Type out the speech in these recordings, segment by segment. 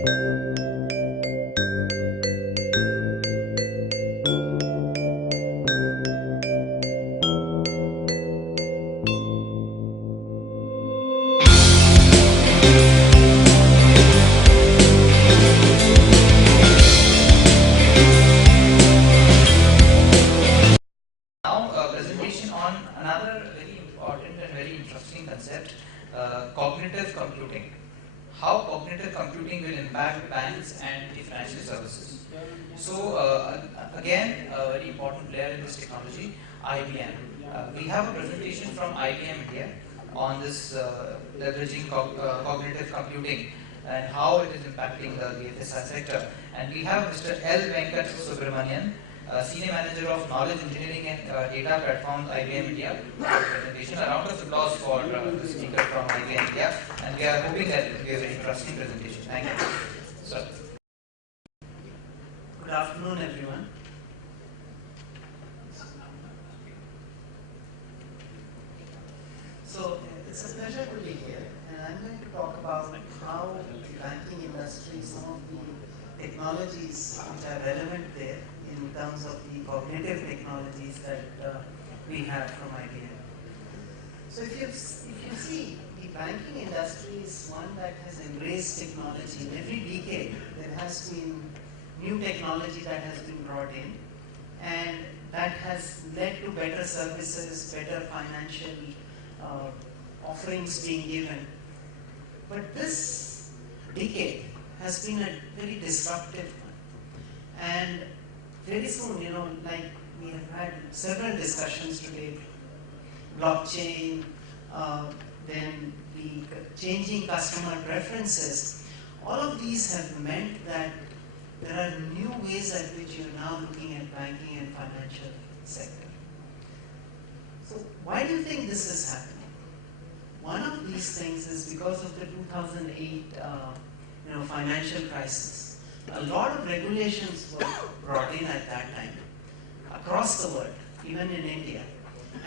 Cognitive computing. How cognitive computing will impact banks and the financial services. So again, a very important player in this technology, IBM. We have a presentation from IBM India on this leveraging cognitive computing and how it is impacting the BFSI sector. And we have Mr. L. Venkata Subramaniam, Senior Manager of Knowledge Engineering and Data Platforms, IBM India, presentation. A round of applause for the speaker from IBM India, and we are hoping that it will be a very interesting presentation. Thank you. Sir. Good afternoon, everyone. So it's a pleasure to be here, and I'm going to talk about how the banking industry, some of the technologies which are relevant there in terms of the cognitive technologies that we have from IBM. So if you see, the banking industry is one that has embraced technology. Every decade there has been new technology that has been brought in, and that has led to better services, better financial offerings being given. But this decade has been a very disruptive one. And very soon, like we have had several discussions today, blockchain, then the changing customer preferences, all of these have meant that there are new ways at which you are now looking at banking and financial sector. So why do you think this is happening? One of these things is because of the 2008 financial crisis. A lot of regulations were brought in at that time across the world, even in India,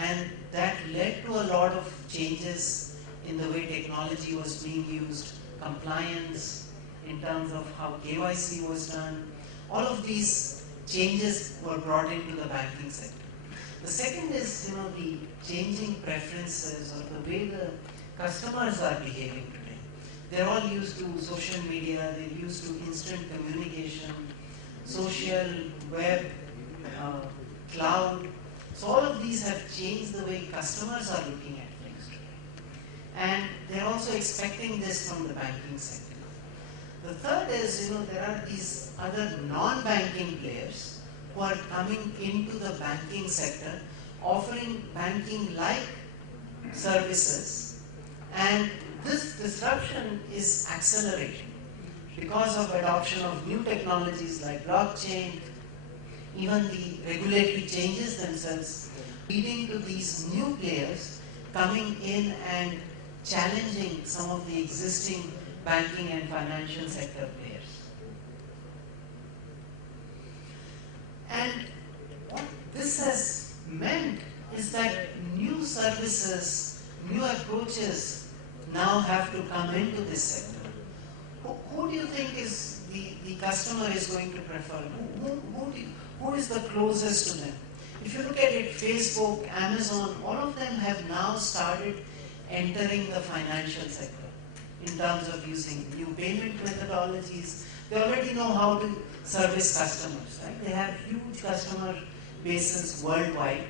and that led to a lot of changes in the way technology was being used, compliance, in terms of how KYC was done. All of these changes were brought into the banking sector. The second is, the changing preferences or the way the customers are behaving today. They're all used to social media, they're used to instant communication, social, web, cloud. So all of these have changed the way customers are looking at things today. And they're also expecting this from the banking sector. The third is, there are these other non-banking players who are coming into the banking sector, offering banking-like services, and this disruption is accelerating because of adoption of new technologies like blockchain, even the regulatory changes themselves, leading to these new players coming in and challenging some of the existing banking and financial sector players. And what this has meant is that new services, new approaches now have to come into this sector. Who do you think is the customer is going to prefer? Who is the closest to them? If you look at it, Facebook, Amazon, all of them have now started entering the financial sector in terms of using new payment methodologies. They already know how to service customers, right? They have huge customer bases worldwide,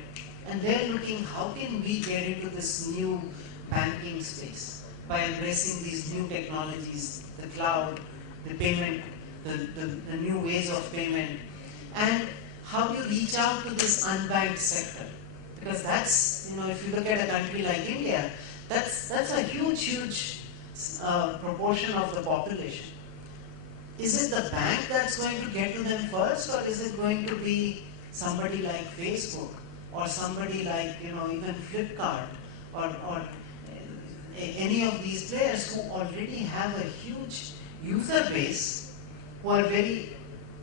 and they're looking how can we get into this new banking space by embracing these new technologies, the cloud, the payment, the new ways of payment, and how do you reach out to this unbanked sector? Because that's, if you look at a country like India, that's a huge proportion of the population. Is it the bank that's going to get to them first, or is it going to be somebody like Facebook or somebody like even Flipkart or any of these players who already have a huge user base, who are very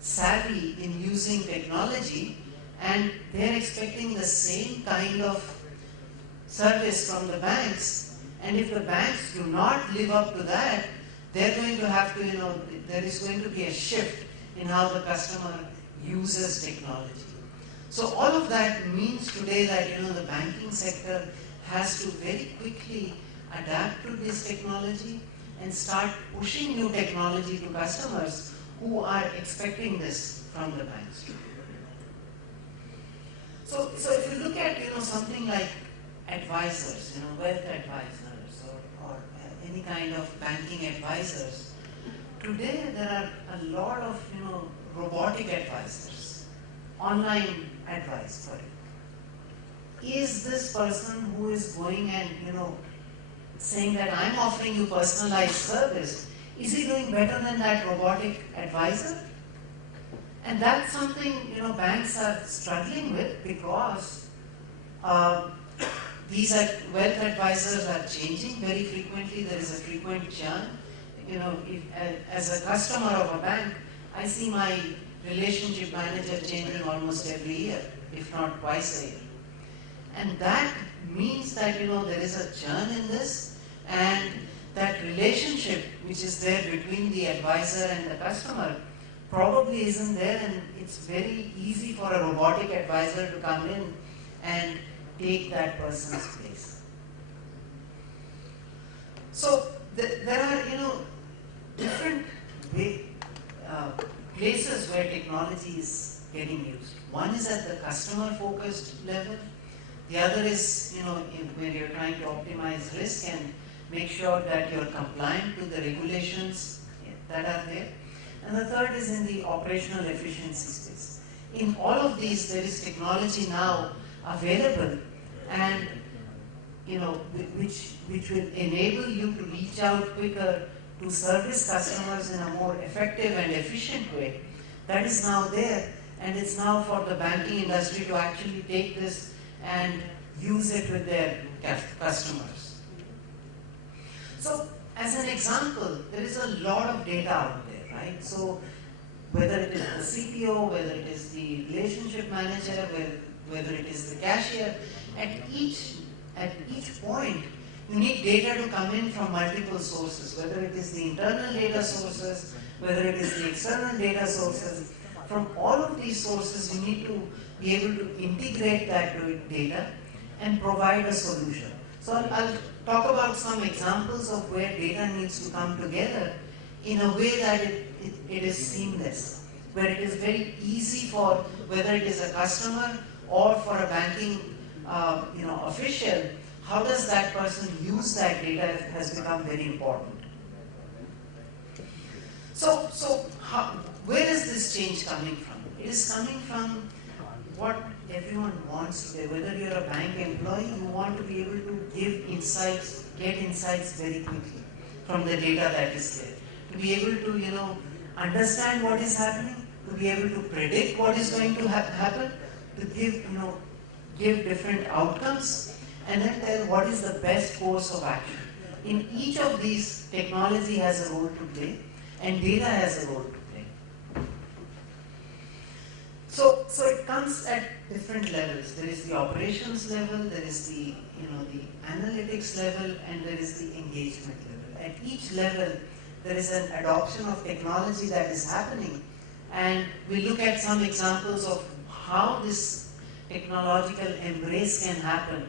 savvy in using technology, and they're expecting the same kind of service from the banks. And if the banks do not live up to that, they're going to have to, there is going to be a shift in how the customer uses technology. So all of that means today that, the banking sector has to very quickly adapt to this technology and start pushing new technology to customers who are expecting this from the banks. So if you look at, something like advisors, wealth advisors or any kind of banking advisors, today there are a lot of, robotic advisors, online advice, sorry. Is this person who is going and, saying that I'm offering you personalized service, is he doing better than that robotic advisor? And that's something, banks are struggling with because these wealth advisors are changing very frequently. There is a frequent churn. As a customer of a bank, I see my relationship manager changing almost every year, if not twice a year. And that means that, there is a churn in this, and that relationship which is there between the advisor and the customer probably isn't there, and it's very easy for a robotic advisor to come in and take that person's place. So there are, different places where technology is getting used. One is at the customer-focused level. The other is, where you're trying to optimize risk and make sure that you're compliant to the regulations that are there. And the third is in the operational efficiency space. In all of these, there is technology now available, and which will enable you to reach out quicker to service customers in a more effective and efficient way. That is now there, and it's now for the banking industry to actually take this and use it with their customers. So, as an example, there is a lot of data out there, right? So, whether it is the CTO, whether it is the relationship manager, whether it is the cashier, at each point, you need data to come in from multiple sources, whether it is the internal data sources, whether it is the external data sources. From all of these sources, you need to be able to integrate that data and provide a solution. So I'll talk about some examples of where data needs to come together in a way that it is seamless, where it is very easy for whether it is a customer or for a banking official. How does that person use that data has become very important. So where is this change coming from? It is coming from what everyone wants today. Whether you're a bank employee, you want to be able to get insights very quickly from the data that is there. To be able to, understand what is happening, to be able to predict what is going to happen, to give different outcomes, and then tell what is the best course of action. In each of these, technology has a role to play, and data has a role to play. So it comes at different levels. There is the operations level, there is the analytics level, and there is the engagement level. At each level, there is an adoption of technology that is happening, and we look at some examples of how this technological embrace can happen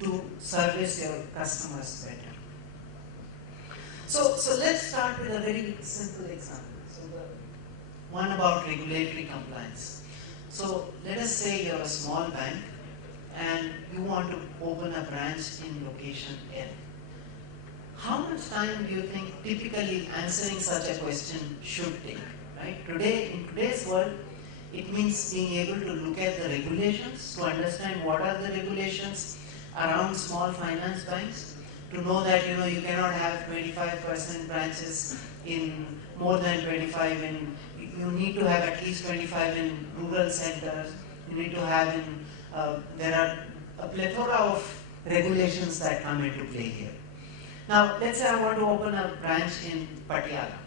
to service your customers better. So let's start with a very simple example. So the one about regulatory compliance. So let us say you're a small bank and you want to open a branch in location N. How much time do you think typically answering such a question should take? Right? Today, in today's world, it means being able to look at the regulations, to understand what are the regulations around small finance banks, to know that you cannot have 25% branches in more than 25 in, you need to have at least 25 in rural centers, you need to have in, there are a plethora of regulations that come into play here. Now, let's say I want to open a branch in Patiala.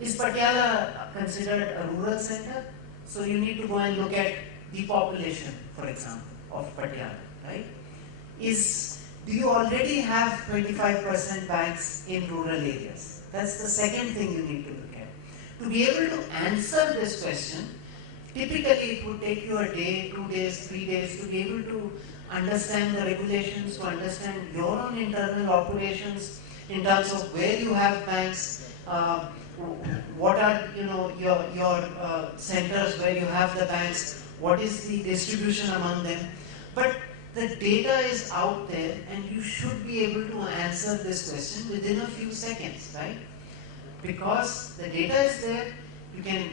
Is Patiala considered a rural center? So you need to go and look at the population, for example, of Patiala, right? Do you already have 25% banks in rural areas? That's the second thing you need to look at. To be able to answer this question, typically it would take you a day, 2 days, 3 days to be able to understand the regulations, to understand your own internal operations in terms of where you have banks, what are your centers where you have the banks, what is the distribution among them. But the data is out there and you should be able to answer this question within a few seconds, right? Because the data is there, you can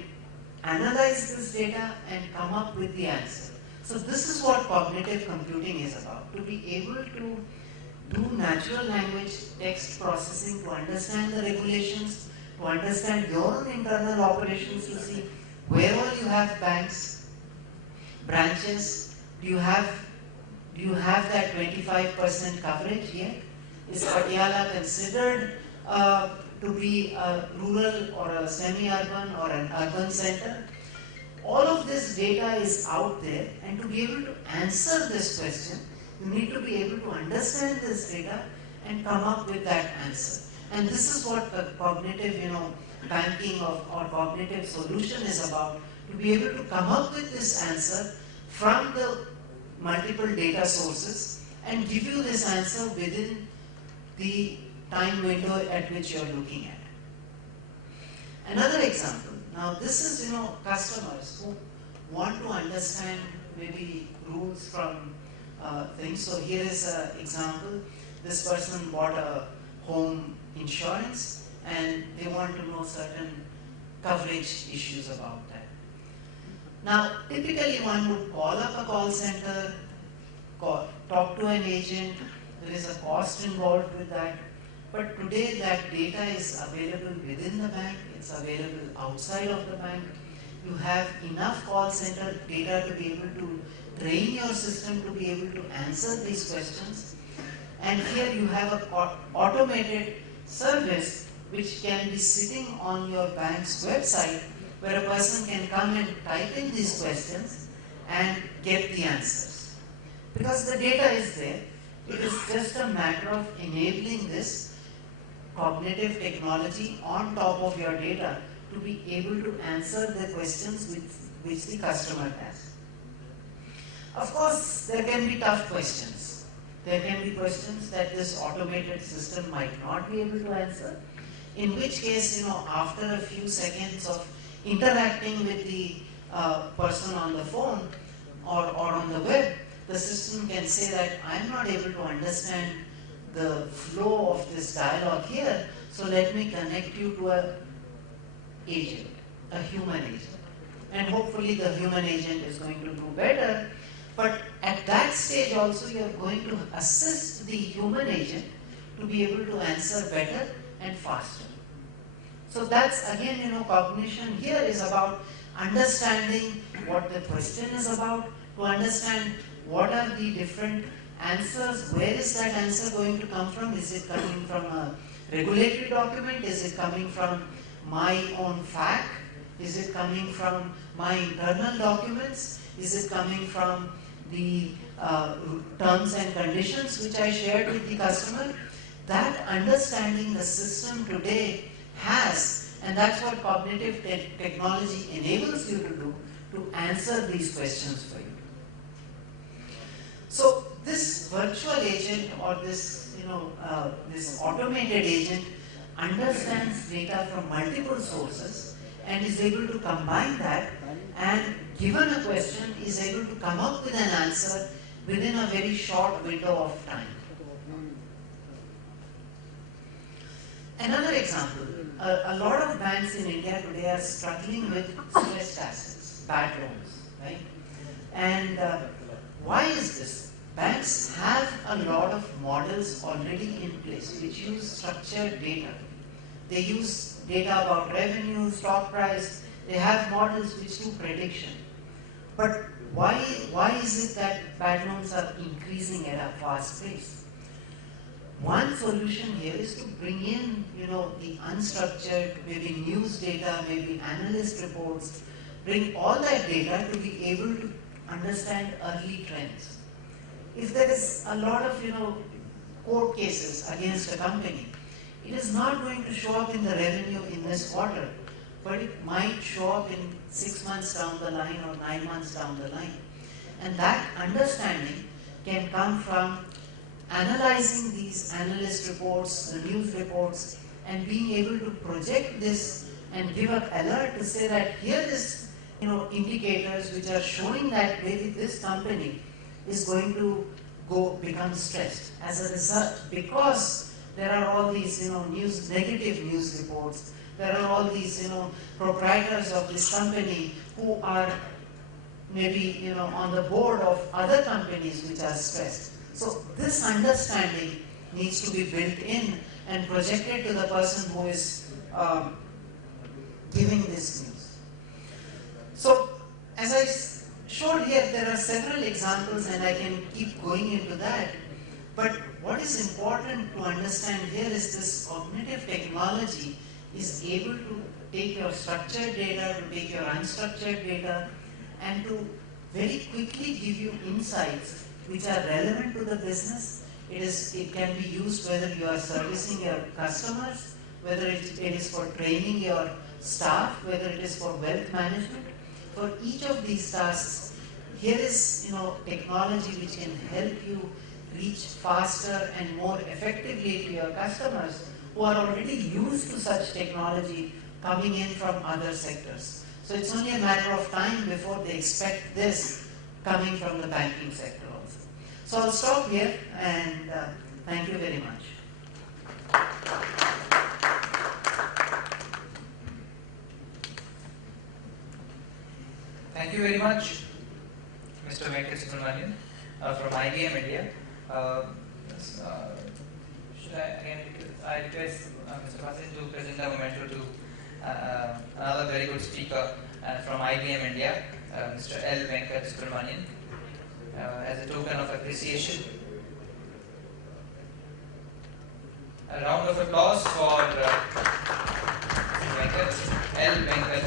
analyze this data and come up with the answer. So this is what cognitive computing is about, to be able to do natural language text processing, to understand the regulations, to understand your own internal operations, to see where all you have banks, branches, do you have that 25% coverage yet? Is Patiala considered to be a rural or a semi-urban or an urban center? All of this data is out there, and to be able to answer this question, you need to be able to understand this data and come up with that answer. And this is what the cognitive, banking or cognitive solution is about, to be able to come up with this answer from the multiple data sources and give you this answer within the time window at which you're looking at. Another example. Now this is, customers who want to understand maybe rules from things. So here is an example. This person bought a home insurance and they want to know certain coverage issues about that. Now, typically one would call up a call center, talk to an agent. There is a cost involved with that. But today that data is available within the bank, it's available outside of the bank. You have enough call center data to be able to train your system to be able to answer these questions. And here you have an automated service which can be sitting on your bank's website, where a person can come and type in these questions and get the answers. Because the data is there, it is just a matter of enabling this cognitive technology on top of your data to be able to answer the questions which the customer has. Of course, there can be tough questions. There can be questions that this automated system might not be able to answer, in which case, after a few seconds of interacting with the person on the phone or on the web, the system can say that I'm not able to understand the flow of this dialogue here, so let me connect you to an agent, a human agent. And hopefully the human agent is going to do better, but at that stage also you're going to assist the human agent to be able to answer better and faster. So that's again, cognition here is about understanding what the question is about, to understand what are the different answers, where is that answer going to come from? Is it coming from a regulatory document? Is it coming from my own FAQ? Is it coming from my internal documents? Is it coming from the terms and conditions which I shared with the customer? That understanding the system today has, and that's what cognitive technology enables you to do, to answer these questions for you. So this virtual agent or this, this automated agent understands data from multiple sources and is able to combine that, and given a question is able to come up with an answer within a very short window of time. Another example, a lot of banks in India today are struggling with stressed assets, bad loans, right? And why is this? Banks have a lot of models already in place which use structured data. They use data about revenue, stock price. They have models which do prediction. But why is it that bad loans are increasing at a fast pace? One solution here is to bring in, the unstructured, maybe news data, maybe analyst reports, bring all that data to be able to understand early trends. If there is a lot of, court cases against a company, it is not going to show up in the revenue in this quarter, but it might show up in 6 months down the line or 9 months down the line. And that understanding can come from analyzing these analyst reports, the news reports, and being able to project this and give an alert to say that here is, indicators which are showing that maybe this company is going to become stressed as a result, because there are all these, negative news reports. There are all these, proprietors of this company who are maybe, on the board of other companies which are stressed. So this understanding needs to be built in and projected to the person who is giving this news. So as I showed here, there are several examples and I can keep going into that. But what is important to understand here is this cognitive technology is able to take your structured data, to take your unstructured data, and to very quickly give you insights which are relevant to the business. It can be used whether you are servicing your customers, whether it is for training your staff, whether it is for wealth management. For each of these tasks, here is technology which can help you reach faster and more effectively to your customers who are already used to such technology coming in from other sectors. So it's only a matter of time before they expect this coming from the banking sector also. So I'll stop here and thank you very much. Thank you very much, Mr. Venkata Subramaniam from IBM India. Should I request Mr. Vasin to present a memento to another very good speaker from IBM India, Mr. L. Venkata Subramaniam, as a token of appreciation. A round of applause for L. Venkata